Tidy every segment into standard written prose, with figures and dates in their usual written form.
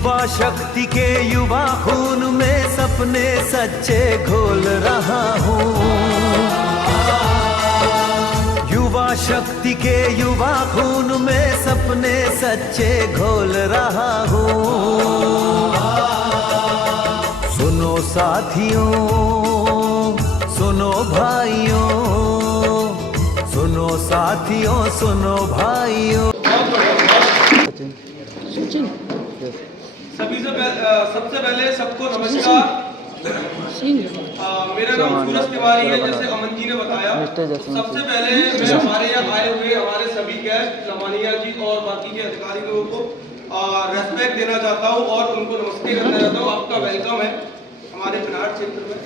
युवा शक्ति के युवा खून में सपने सच्चे घोल रहा हूँ। युवा शक्ति के युवा खून में सपने सच्चे घोल रहा हूँ। सुनो साथियों, सुनो भाइयों, सुनो साथियों, सुनो भाइयों। सबसे पहले सबको नमस्कार। मेरा नाम सूरज तिवारी है, जैसे अमन जी ने बताया। सबसे पहले मैं हमारे यहाँ आए हुए हमारे सभी गेस्ट लवानिया जी और बाकी के अधिकारी लोगों को रेस्पेक्ट देना चाहता हूँ और उनको नमस्ते करना चाहता हूँ। आपका वेलकम है हमारे पिनाट क्षेत्र में।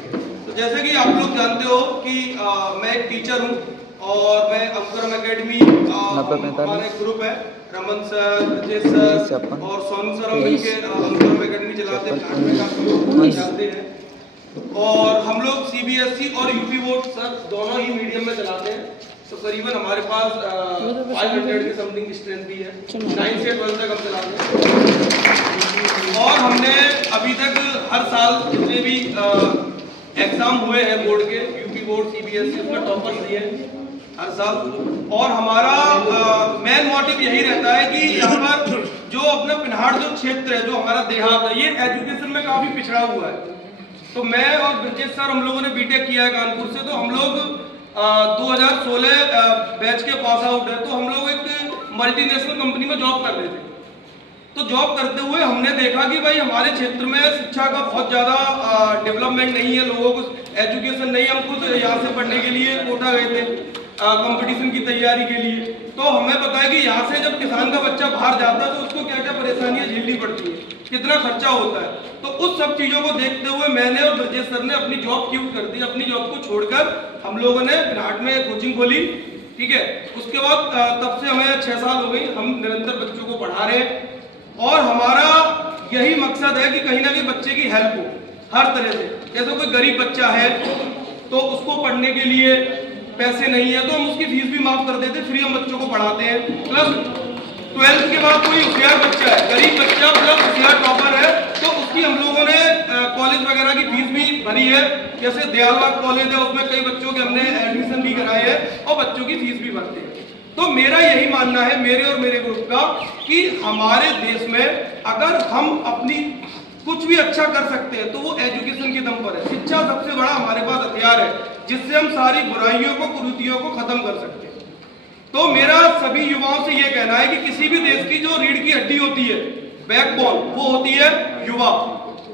तो जैसे कि आप लोग जानते हो कि मैं एक टीचर हूँ और मैं अंकुरम एकेडमी हमारे ग्रुप है, रमन सर, ब्रजेश सर और सोनू सर, हम मिलकर अंकुरम एकेडमी चलाते हैं। काफी लोग जानते हैं। और हम लोग सीबीएसई और यूपी बोर्ड सर दोनों ही मीडियम में चलाते हैं। तो करीबन हमारे पास 500 की समथिंग स्ट्रेंथ भी है। 9 से 12 तक हम चलाते हैं। और हमने अभी तक हर साल जितने भी एग्जाम हुए हैं बोर्ड के, यूपी बोर्ड, सीबीएसई, उसमें टॉपर्स दिए हैं हर साल। और हमारा मेन मोटिव यही रहता है कि यहाँ पर जो अपना पिन्हाड़ जो क्षेत्र है, जो हमारा देहात है, ये एजुकेशन में काफी पिछड़ा हुआ है। तो मैं और ब्रजेश सर हम लोगों ने बीटेक किया है कानपुर से। तो हम लोग 2016 बैच के पास आउट है। तो हम लोग एक मल्टीनेशनल कंपनी में जॉब कर रहे थे। तो जॉब करते हुए हमने देखा कि भाई हमारे क्षेत्र में शिक्षा का बहुत ज़्यादा डेवलपमेंट नहीं है, लोगों को एजुकेशन नहीं। हम खुद यहाँ से पढ़ने के लिए कोटा गए थे कंपटीशन की तैयारी के लिए। तो हमें पता है कि यहाँ से जब किसान का बच्चा बाहर जाता है तो उसको क्या क्या परेशानियाँ झेलनी पड़ती है, कितना खर्चा होता है। तो उस सब चीज़ों को देखते हुए मैंने और ब्रजेश सर ने अपनी जॉब क्विट कर दी। अपनी जॉब को छोड़कर हम लोगों ने पिनाट में कोचिंग खोली, ठीक है। उसके बाद तब से हमें 6 साल हो गई, हम निरंतर बच्चों को पढ़ा रहे हैं। और हमारा यही मकसद है कि कहीं ना कहीं बच्चे की हेल्प हो हर तरह से। जैसे कोई गरीब बच्चा है तो उसको पढ़ने के लिए पैसे नहीं है तो हम उसकी फीस भी माफ कर देते, फ्री हम बच्चों को पढ़ाते हैं। प्लस 12th के बाद कोई होशियार बच्चा है, गरीब बच्चा प्लस होशियार टॉपर है, तो उसकी हम लोगों ने कॉलेज वगैरह की फीस भी भरी है। जैसे दयालबाग कॉलेज है, उसमें कई बच्चों के हमने एडमिशन भी कराए हैं और बच्चों की फीस भी भरते हैं। तो मेरा यही मानना है, मेरे और मेरे ग्रुप का, कि हमारे देश में अगर हम अपनी कुछ भी अच्छा कर सकते हैं तो वो एजुकेशन के दम पर है। शिक्षा सबसे बड़ा हमारे पास हथियार है जिससे हम सारी बुराइयों को, कुरीतियों को खत्म कर सकते हैं। तो मेरा सभी युवाओं से ये कहना है कि किसी भी देश की जो रीढ़ की हड्डी होती है, बैकबोन, वो होती है युवा।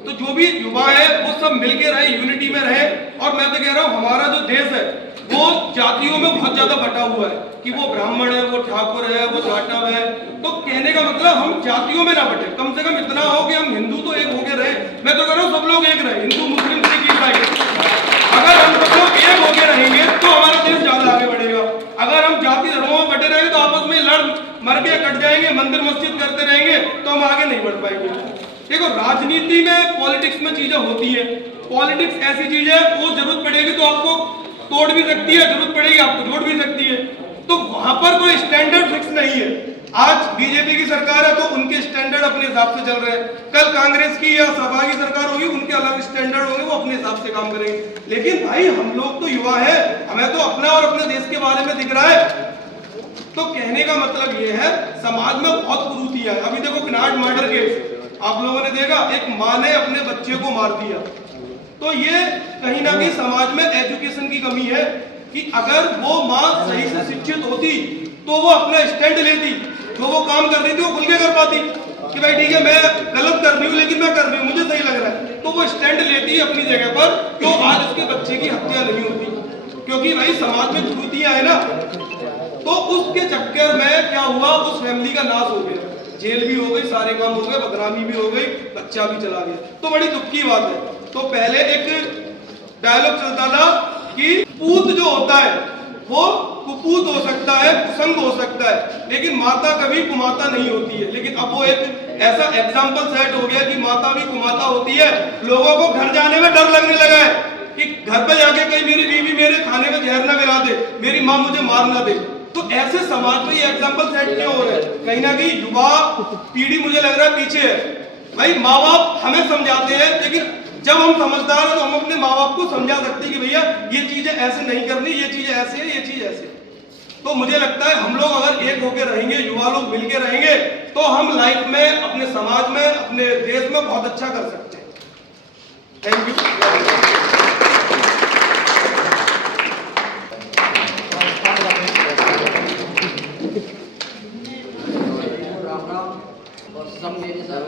तो जो भी युवा है वो सब मिलके रहे, यूनिटी में रहे। और मैं तो कह रहा हूँ हमारा जो देश है वो जातियों में बहुत ज्यादा बटा हुआ है कि वो ब्राह्मण है, वो ठाकुर है, वो जाटव है। तो कहने का मतलब हम जातियों में ना बटे, कम से कम इतना हो कि हम हिंदू तो एक होके रहे। मैं तो कह रहा हूँ सब लोग एक रहे, हिंदू, मुस्लिम, सिख, ईसाई। अगर हम सब लोग एक होके रहेंगे तो हमारा देश ज्यादा आगे बढ़ेगा। अगर हम जाति धर्मों में बटे रहेंगे तो आपस में लड़ मर के कट जाएंगे, मंदिर मस्जिद करते रहेंगे तो हम आगे नहीं बढ़ पाएंगे। देखो राजनीति में, पॉलिटिक्स में चीजें होती है। पॉलिटिक्स ऐसी चीज है, वो जरूरत पड़ेगी तो आपको तोड़ भी सकती है, जरूरत पड़ेगी आपको जोड़ भी सकती है। तो वहां पर कोई स्टैंडर्ड फिक्स नहीं है। आज बीजेपी की सरकार है तो उनके स्टैंडर्ड अपने हिसाब से चल रहे हैं। कल कांग्रेस की या सपा की सरकार होगी, उनके अलग स्टैंडर्ड होंगे, वो अपने हिसाब से काम करेंगे। लेकिन भाई हम लोग तो युवा है, हमें तो अपना और अपने देश के बारे में दिख रहा है। तो कहने का मतलब ये है, समाज में बहुत कुरीतियां है। अभी देखो पिनाट मर्डर केस आप लोगों ने देखा, एक माँ ने अपने बच्चे को मार दिया। तो ये कहीं ना कहीं समाज में एजुकेशन की कमी है कि अगर वो माँ सही से शिक्षित होती तो वो अपना स्टैंड लेती, जो वो काम कर रही थी वो खुल के कर पाती कि भाई ठीक है मैं गलत कर रही हूँ लेकिन मैं कर रही हूँ, मुझे सही लग रहा है, तो वो स्टैंड लेती अपनी जगह पर, तो आज उसके बच्चे की हत्या नहीं होती। क्योंकि भाई समाज में कुरीतियां है ना, तो उसके चक्कर में क्या हुआ, उस फैमिली का नाश हो गया, जेल भी हो गई, सारे काम हो गए, बदनामी भी हो गई, बच्चा भी चला गया। तो बड़ी दुख की बात है। तो पहले एक डायलॉग चलता था कि पूत जो होता है वो कुपूत हो सकता है, कुसंग हो सकता है, लेकिन माता कभी कुमाता नहीं होती है। लेकिन अब वो एक ऐसा एग्जाम्पल सेट हो गया कि माता भी कुमाता होती है। लोगों को घर जाने में डर लगने लगा है कि घर पे जाके कहीं मेरी बीवी मेरे खाने में जहर ना मिला दे, मेरी माँ मुझे मार ना दे। तो ऐसे समाज में ये एग्जाम्पल सेट क्यों हो रहे हैं? कहीं ना कहीं युवा पीढ़ी मुझे लग रहा है पीछे है। भाई माँ बाप हमें समझाते हैं, लेकिन जब हम समझदार हैं तो हम अपने माँ बाप को समझा सकते हैं कि भैया ये चीजें ऐसे नहीं करनी, ये चीज ऐसे है, ये चीज ऐसे है। तो मुझे लगता है हम लोग अगर एक होकर रहेंगे, युवा लोग मिलकर रहेंगे, तो हम लाइफ में, अपने समाज में, अपने देश में बहुत अच्छा कर सकते हैं। Thank you. सब मेरे साथ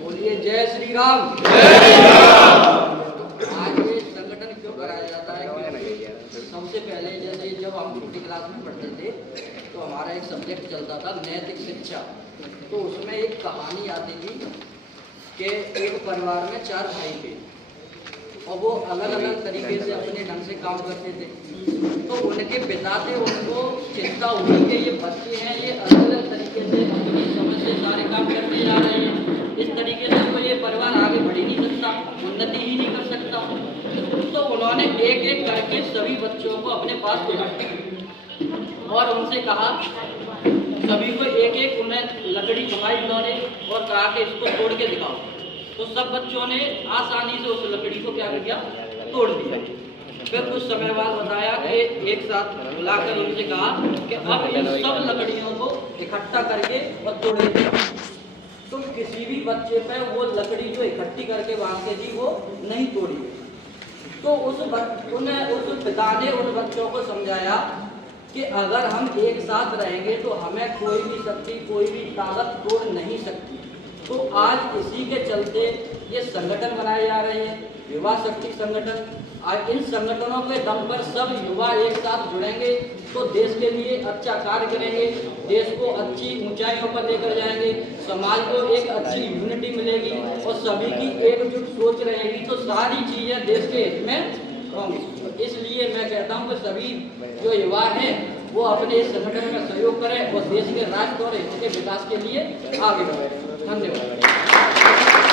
बोलिए जय श्री राम। आज ये संगठन क्यों कराया जाता है? क्योंकि सबसे पहले जैसे जब हम छोटी क्लास में पढ़ते थे तो हमारा एक सब्जेक्ट चलता था नैतिक शिक्षा। तो उसमें एक कहानी आती थी कि एक परिवार में 4 भाई थे और वो अलग अलग तरीके से अपने ढंग से काम करते थे। तो उनके पिता थे, उनको चिंता हुई कि ये बच्चे हैं, ये अलग अलग तरीके से अपनी समझ से सारे काम करते जा रहे हैं, इस तरीके से तो ये परिवार आगे बढ़ ही नहीं सकता, उन्नति ही नहीं कर सकता। तो उन्होंने एक एक करके सभी बच्चों को अपने पास बुलाया और उनसे कहा, सभी को एक एक उन्हें लकड़ी घुमाई उन्होंने और कहा कि इसको तोड़ के दिखाओ। तो सब बच्चों ने आसानी से उस लकड़ी को क्या कर दिया, तोड़ दिया। फिर कुछ समय बाद बताया कि एक साथ बुलाकर उनसे कहा कि अब इन सब लकड़ियों को इकट्ठा करके और तोड़े। तो किसी भी बच्चे पे वो लकड़ी जो इकट्ठी करके बांधते थी वो नहीं तोड़ी। तो उस पिता ने उन बच्चों को समझाया कि अगर हम एक साथ रहेंगे तो हमें कोई भी शक्ति, कोई भी ताकत तोड़ नहीं सकती। तो आज इसी के चलते ये संगठन बनाए जा रहे हैं, युवा शक्ति संगठन। आज इन संगठनों के दम पर सब युवा एक साथ जुड़ेंगे तो देश के लिए अच्छा कार्य करेंगे, देश को अच्छी ऊंचाइयों पर लेकर जाएंगे, समाज को एक अच्छी यूनिटी मिलेगी और सभी की एकजुट सोच रहेगी तो सारी चीजें देश के हित में होंगी। इसलिए मैं कहता हूँ कि सभी जो युवा हैं वो अपने इस संगठन में सहयोग करें और देश के राष्ट्र और हित के विकास के लिए आगे बढ़ें। धन्यवाद।